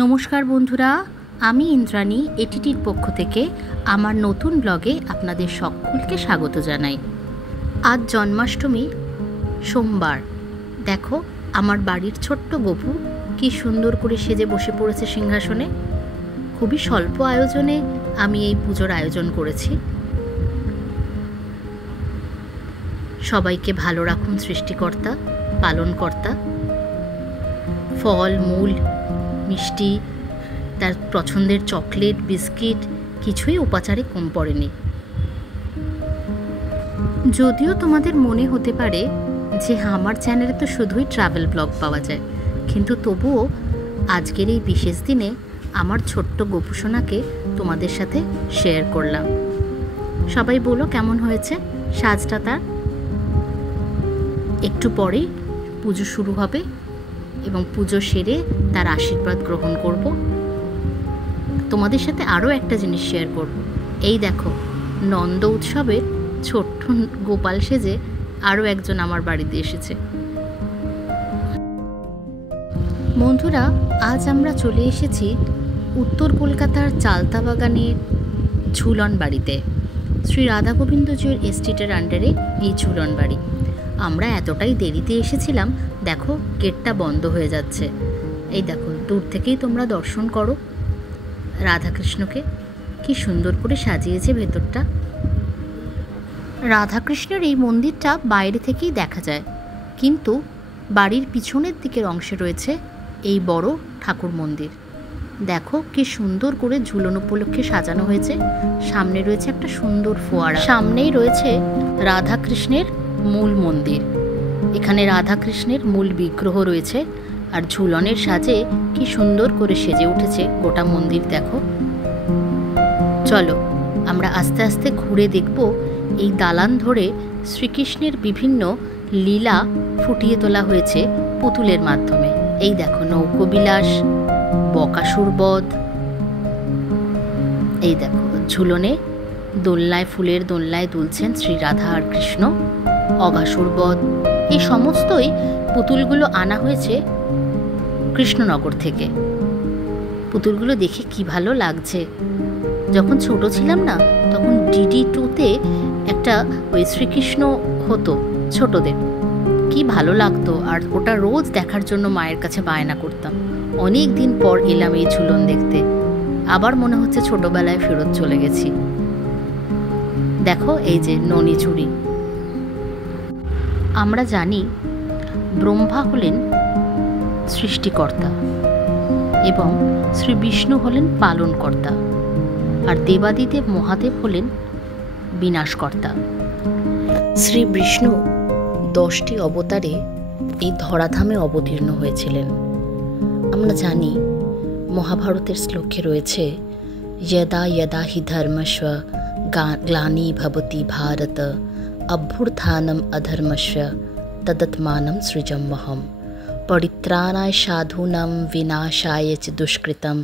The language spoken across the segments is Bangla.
নমস্কার বন্ধুরা, আমি ইন্দ্রাণী এটিটির পক্ষ থেকে আমার নতুন ব্লগে আপনাদের সকলকে স্বাগত জানাই। আজ জন্মাষ্টমী সোমবার। দেখো আমার বাড়ির ছোট্ট গপু কি সুন্দর করে সেজে বসে পড়েছে সিংহাসনে। খুবই স্বল্প আয়োজনে আমি এই পুজোর আয়োজন করেছি। সবাইকে ভালো রাখুন সৃষ্টিকর্তা, পালনকর্তা। ফল মূল মিষ্টি, তার পছন্দের চকলেট বিস্কিট কিছুই উপাচারে কম পড়েনি। যদিও তোমাদের মনে হতে পারে যে আমার চ্যানেলে তো শুধুই ট্রাভেল ব্লগ পাওয়া যায়, কিন্তু তবুও আজকের এই বিশেষ দিনে আমার ছোট্ট গোপুসোনাকে তোমাদের সাথে শেয়ার করলাম। সবাই বলো কেমন হয়েছে সাজটা তার। একটু পরেই পুজো শুরু হবে এবং পুজো সেরে তার আশীর্বাদ গ্রহণ করব। তোমাদের সাথে আরও একটা জিনিস শেয়ার করব। এই দেখো, নন্দ উৎসবের ছোট্ট গোপাল সেজে আরও একজন আমার বাড়িতে এসেছে। বন্ধুরা, আজ আমরা চলে এসেছি উত্তর কলকাতার চালতা বাগানের ঝুলন বাড়িতে। শ্রী রাধা গোবিন্দজির এস্টেটের আন্ডারে এই ঝুলন বাড়ি। আমরা এতটাই দেরিতে এসেছিলাম, দেখো গেটটা বন্ধ হয়ে যাচ্ছে। এই দেখো, দূর থেকেই তোমরা দর্শন করো রাধাকৃষ্ণকে, কি সুন্দর করে সাজিয়েছে ভেতরটা। রাধাকৃষ্ণের এই মন্দিরটা বাইরে থেকেই দেখা যায়, কিন্তু বাড়ির পিছনের দিকের অংশে রয়েছে এই বড় ঠাকুর মন্দির। দেখো কি সুন্দর করে ঝুলন উপলক্ষে সাজানো হয়েছে। সামনে রয়েছে একটা সুন্দর ফোয়ারা, সামনেই রয়েছে রাধাকৃষ্ণের মূল মন্দির। এখানে রাধাকৃষ্ণের মূল বিগ্রহ রয়েছে, আর ঝুলনের সাজে কি সুন্দর করে সেজে উঠেছে গোটা মন্দির। দেখো, চলো আমরা আস্তে আস্তে ঘুরে দেখব এই দালান ধরে শ্রীকৃষ্ণের বিভিন্ন লীলা ফুটিয়ে তোলা হয়েছে পুতুলের মাধ্যমে। এই দেখো, নৌকোবিলাস, বকাসুর বধ। এই দেখো, ঝুলনে দোলনায়, ফুলের দোলনায় দুলছেন শ্রী রাধা আর কৃষ্ণ। অঘাসুর বধ, এই সমস্তই পুতুলগুলো আনা হয়েছে কৃষ্ণনগর থেকে। পুতুলগুলো দেখে কি ভালো লাগছে। যখন ছোট ছিলাম না, তখন DD2-তে একটা ওই শ্রীকৃষ্ণ হতো ছোটদের, কি ভালো লাগতো। আর ওটা রোজ দেখার জন্য মায়ের কাছে বায়না করতাম। অনেক দিন পর এলাম এই ঝুলন দেখতে, আবার মনে হচ্ছে ছোটবেলায় ফেরত চলে গেছি। দেখো এই যে ননি চুড়ি। আমরা জানি ব্রহ্মা হলেন সৃষ্টিকর্তা এবং শ্রী বিষ্ণু হলেন পালনকর্তা, আর দেবাদিদেব মহাদেব হলেন বিনাশকর্তা। শ্রী বিষ্ণু 10টি অবতারে এই ধরাধামে অবতীর্ণ হয়েছিলেন। আমরা জানি মহাভারতের শ্লোকে রয়েছে, যদা যদা হি ধর্মস্ব গ্লানি ভবতি ভারত অভ্যুত্থানম অধর্মস্য তদাত্মানম সৃজম্যহম পরিত্রাণায় সাধূনাং বিনাশায় চ দুষ্কৃতম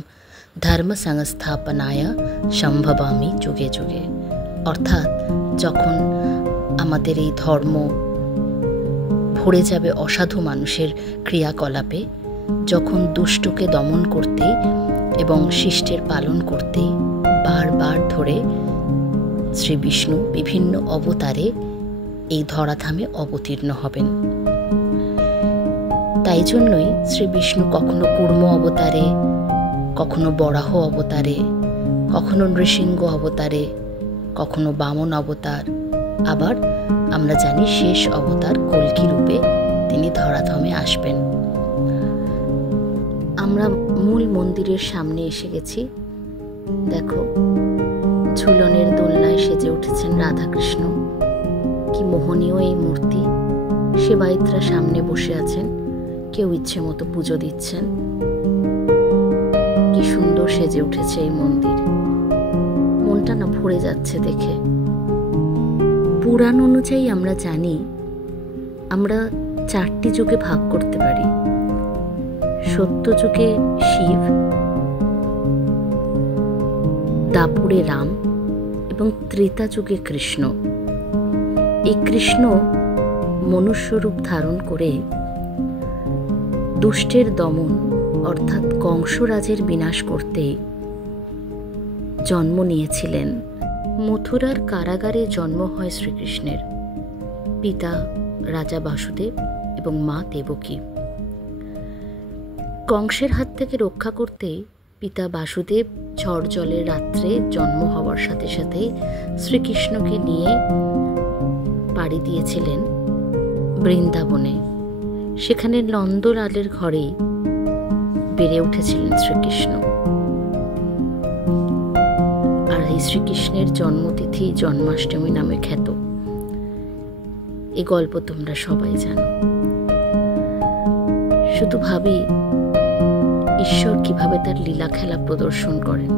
ধর্ম সংস্থাপনায় সম্ভবামি যুগে যুগে। অর্থাৎ যখন আমাদের এই ধর্ম ভরে যাবে অসাধু মানুষের ক্রিয়াকলাপে, যখন দুষ্টকে দমন করতে এবং শিষ্টের পালন করতে বারবার ধরে শ্রী বিষ্ণু বিভিন্ন অবতারে এই ধরাধামে অবতীর্ণ হবেন। তাই জন্যই শ্রী বিষ্ণু কখনো কুর্ম অবতারে, কখনো বরাহ অবতারে, কখনো নৃসিংহ অবতারে, কখনো বামন অবতার, আবার আমরা জানি শেষ অবতার কল্কি রূপে তিনি ধরাধামে আসবেন। আমরা মূল মন্দিরের সামনে এসে গেছি। দেখো, ঝুলনের দোলনায় সেজে উঠেছেন রাধাকৃষ্ণ। কি মোহনীয় এই মূর্তি। সেবায়িতরা সামনে বসে আছেন, কেউ ইচ্ছে মতো পুজো দিচ্ছেন। কি সুন্দর সেজে উঠেছে এই মন্দির, মনটা না ভরে যাচ্ছে দেখে। পুরাণ অনুযায়ী আমরা জানি আমরা 4টি যুগে ভাগ করতে পারি। সত্য যুগে শিব, দাপুরে রাম এবং ত্রেতা যুগে কৃষ্ণ। এই কৃষ্ণ মনুষ্য রূপ ধারণ করে দুষ্টের দমন অর্থাৎ কংসরাজের বিনাশ করতে জন্ম নিয়েছিলেন। মথুরার কারাগারে জন্ম হয় শ্রীকৃষ্ণের। পিতা রাজা বাসুদেব এবং মা দেবকী। কংসের হাত থেকে রক্ষা করতে পিতা বাসুদেব ঝড় জলের রাত্রে জন্ম হওয়ার সাথে সাথে শ্রীকৃষ্ণকে নিয়ে পাড়ি দিয়েছিলেন বৃন্দাবনে। সেখানে নন্দলালের ঘরেই বেড়ে উঠেছিলেন শ্রীকৃষ্ণ। আর এই শ্রীকৃষ্ণের জন্মতিথি জন্মাষ্টমী নামে খ্যাত। এই গল্প তোমরা সবাই জানো। শুধু ভাবি ঈশ্বর কিভাবে তার লীলা খেলা প্রদর্শন করেন।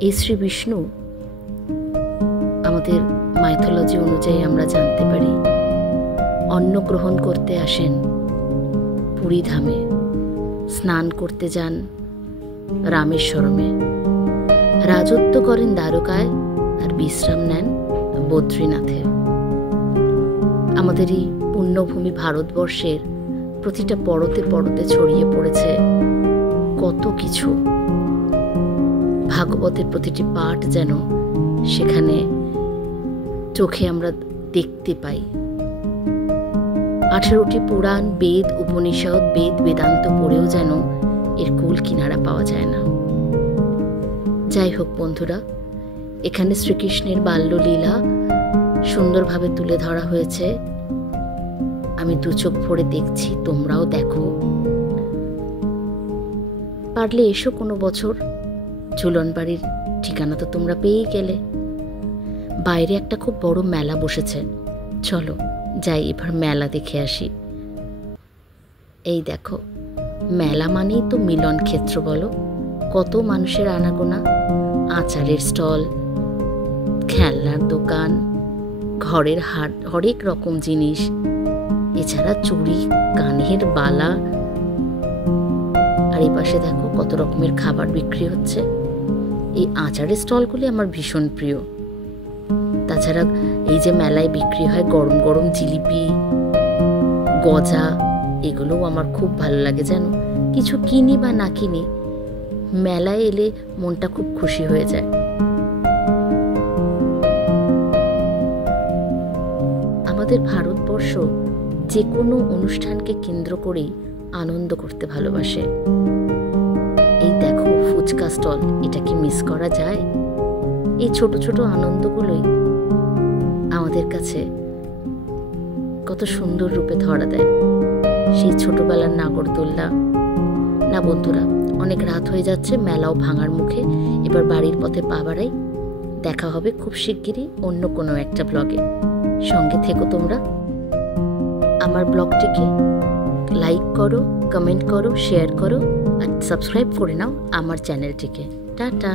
এই শ্রী বিষ্ণু আমাদের মাইথোলজি অনুযায়ী আমরা জানতে পারি অন্ন গ্রহণ করতে আসেন পুরী ধামে, স্নান করতে যান রামেশ্বরমে, রাজত্ব করেন দ্বারকায়, আর বিশ্রাম নেন বদ্রীনাথে। আমাদের এই পুণ্যভূমি ভারতবর্ষের প্রতিটা পরতে পরতে ছড়িয়ে পড়েছে কত কিছু। ভাগবতের প্রতিটি পাঠ যেন সেখানে চোখে আমরা দেখতে পাই। 18টি পুরাণ, বেদ, উপনিষদ, বেদান্ত পড়েও যেন এর কুল কিনারা পাওয়া যায় না। যাই হোক বন্ধুরা, এখানে শ্রীকৃষ্ণের বাল্যলীলা সুন্দরভাবে তুলে ধরা হয়েছে। আমি দু চোখ ভরে দেখছি, তোমরাও দেখো। পারলে এসো কোনো বছর। ঝুলন বাড়ির ঠিকানা তো তোমরা পেয়েই গেলে। বাইরে একটা খুব বড় মেলা বসেছে, চলো যাই এবার মেলা দেখে আসি। এই দেখো, মেলা মানেই তো মিলন ক্ষেত্র বলো। কত মানুষের আনাগোনা, আচারের স্টল, খেলনার দোকান, ঘরের হাট, হরেক রকম জিনিস, এছাড়া চুড়ি, কানের বালা। আর এই পাশে দেখো কত রকমের খাবার বিক্রি হচ্ছে। এই আচারের স্টলগুলি আমার ভীষণ প্রিয়। তাছাড়া এই যে মেলায় বিক্রি হয় গরম গরম জিলিপি, গজা, এগুলোও আমার খুব ভালো লাগে। যেন কিছু কিনি বা না কিনি, মেলায় এলে মনটা খুব খুশি হয়ে যায়। আমাদের ভারতবর্ষ যে কোনো অনুষ্ঠানকে কেন্দ্র করেই আনন্দ করতে ভালোবাসে। এই দেখো ফুচকা স্টল, এটা কি মিস করা যায়? এই ছোট ছোট আনন্দগুলোই আমাদের কাছে কত সুন্দর রূপে ধরা দেয়। সেই ছোটবেলার নাগরদোল্লা। না বন্ধুরা, অনেক রাত হয়ে যাচ্ছে, মেলাও ভাঙার মুখে। এবার বাড়ির পথে পা বাড়াই। দেখা হবে খুব শিগগিরই অন্য কোনো একটা ব্লগে। সঙ্গে থেকো তোমরা। আমার ব্লগটিকে লাইক করো, কমেন্ট করো, শেয়ার করো, আর সাবস্ক্রাইব করে নাও আমার চ্যানেলটিকে। টাটা।